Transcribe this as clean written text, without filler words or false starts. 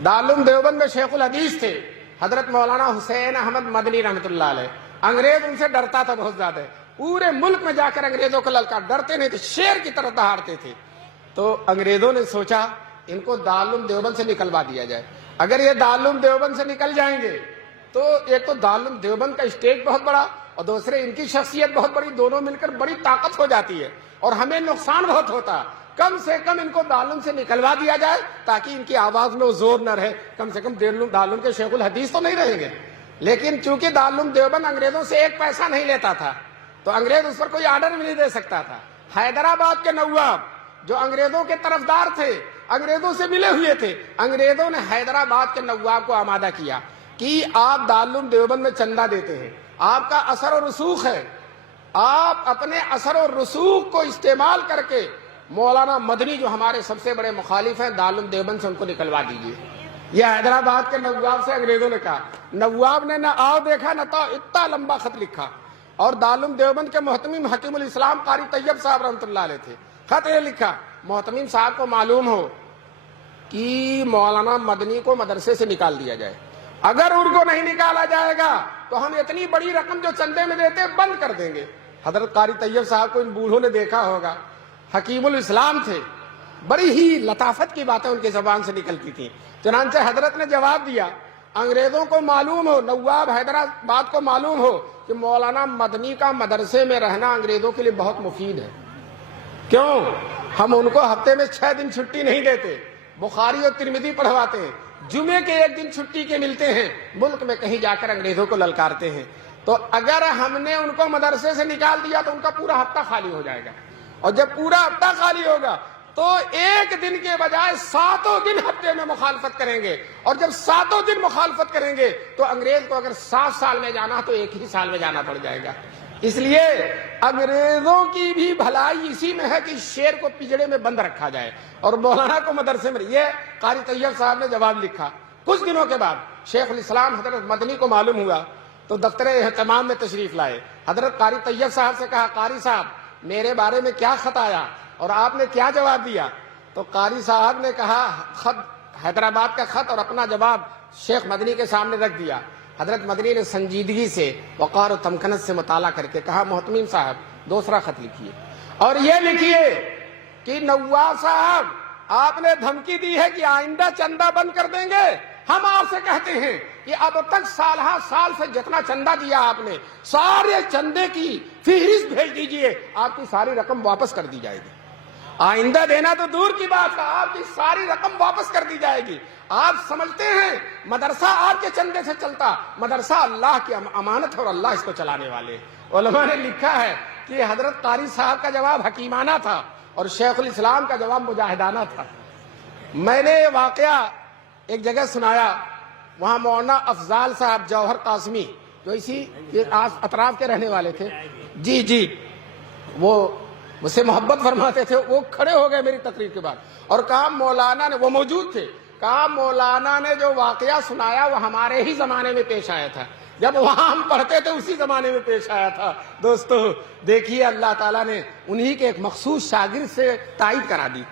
दारुल देवबंद में शेख उल हदीस थे हजरत मौलाना हुसैन अहमद मदनी रहमतुल्लाह अलैह। अंग्रेज उनसे डरता था बहुत ज्यादा, पूरे मुल्क में जाकर अंग्रेजों को ललकार, डरते नहीं थे, शेर की तरह दहाड़ते थे। तो अंग्रेजों ने सोचा इनको दारुल देवबंद से निकलवा दिया जाए। अगर ये दारुल देवबंद से निकल जाएंगे तो एक तो दारुल देवबंद का स्टेज बहुत बड़ा और दूसरे इनकी शख्सियत बहुत बड़ी, दोनों मिलकर बड़ी ताकत हो जाती है और हमें नुकसान बहुत होता। कम से कम इनको दारुल से निकलवा दिया जाए ताकि इनकी आवाज में जोर न रहे, कम से कम दारुल के शेख उल हदीस तो नहीं रहेंगे। लेकिन चूंकि दारुल देवबंद अंग्रेजों से एक पैसा नहीं लेता था तो अंग्रेज उस पर कोई आर्डर भी नहीं दे सकता था। हैदराबाद के नवाब जो अंग्रेजों के तरफदार थे, अंग्रेजों से मिले हुए थे, अंग्रेजों ने हैदराबाद के नवाब को आमादा किया कि आप दारुल देवबंद में चंदा देते हैं, आपका असर और रसूख है, आप अपने असर और रसूख को इस्तेमाल करके मौलाना मदनी जो हमारे सबसे बड़े मुखालिफ हैं दारुल देवबंद से उनको निकलवा दीजिए। यह हैदराबाद के नवाब से अंग्रेजों ने कहा। नवाब ने ना आओ देखा न तो इतना लंबा खत लिखा और दारुल देवबंद के मोहतमीम हकीमुल इस्लाम कारी तैयब साहब रहमतुल्लाह अलैह थे। खत ये लिखा, मोहतमीम साहब को मालूम हो कि मौलाना मदनी को मदरसे से निकाल दिया जाए, अगर उनको नहीं निकाला जाएगा तो हम इतनी बड़ी रकम जो चंदे में देते बंद कर देंगे। हजरत कारी तैयब साहब को इन बूढ़ों ने देखा होगा, हकीमुल इस्लाम थे, बड़ी ही लताफत की बातें उनकी जबान से निकलती थी। चुनांचे हजरत ने जवाब दिया, अंग्रेजों को मालूम हो, नवाब हैदराबाद को मालूम हो कि मौलाना मदनी का मदरसे में रहना अंग्रेजों के लिए बहुत मुफीद है। क्यों? हम उनको हफ्ते में 6 दिन छुट्टी नहीं देते, बुखारी और तिरमिजी पढ़वाते हैं, जुमे के 1 दिन छुट्टी के मिलते हैं, मुल्क में कहीं जाकर अंग्रेजों को ललकारते हैं। तो अगर हमने उनको मदरसे से निकाल दिया तो उनका पूरा हफ्ता खाली हो जाएगा, और जब पूरा हफ्ता खाली होगा तो 1 दिन के बजाय 7 दिन हफ्ते में मुखालफत करेंगे, और जब 7 दिन मुखालफत करेंगे तो अंग्रेज को अगर 7 साल में जाना तो 1 ही साल में जाना पड़ जाएगा। इसलिए अंग्रेजों की भी भलाई इसी में है कि शेर को पिंजड़े में बंद रखा जाए और मौलाना को मदरसे में। ये कारी तैयब साहब ने जवाब लिखा। कुछ दिनों के बाद शेख उल इस्लाम हजरत मदनी को मालूम हुआ तो दफ्तर एहतमाम में तशरीफ लाए। हजरत कारी तैयब साहब से कहा, कारी साहब मेरे बारे में क्या खत आया और आपने क्या जवाब दिया? तो कारी साहब ने कहा, खत हैदराबाद का खत और अपना जवाब शेख मदनी के सामने रख दिया। हजरत मदनी ने संजीदगी से, वक़ार और तमकनत से मुताला करके कहा, मोहतमीम साहब दूसरा खत लिखिए और ये लिखिए कि नवाब साहब आपने धमकी दी है कि आइंदा चंदा बंद कर देंगे। हम आपसे कहते हैं कि अब तक साल से जितना चंदा दिया आपने, सारे चंदे की फहरिस्त भेज दीजिए, आपकी सारी रकम वापस कर दी जाएगी। आइंदा देना तो दूर की बात है, आपकी सारी रकम वापस कर दी जाएगी। आप समझते हैं मदरसा आपके चंदे से चलता, मदरसा अल्लाह की अमानत है और अल्लाह इसको चलाने वाले। उलमा ने लिखा है कि हजरत कारी साहब का जवाब हकीमाना था और शेखुल इस्लाम का जवाब मुजाहिदाना था। मैंने ये वाकया एक जगह सुनाया, वहां मौलाना अफजाल साहब जौहर कासमी जो इसी अतराफ के रहने वाले थे, जी वो मुझसे मोहब्बत फरमाते थे, वो खड़े हो गए मेरी तकरीर के बाद और कहा मौलाना ने, वो मौजूद थे, कहा मौलाना ने जो वाकया सुनाया वो हमारे ही जमाने में पेश आया था, जब वहां हम पढ़ते थे उसी जमाने में पेश आया था। दोस्तों देखिए अल्लाह ताला ने उन्हीं के एक मखसूस शागिर्द से तायद करा दी।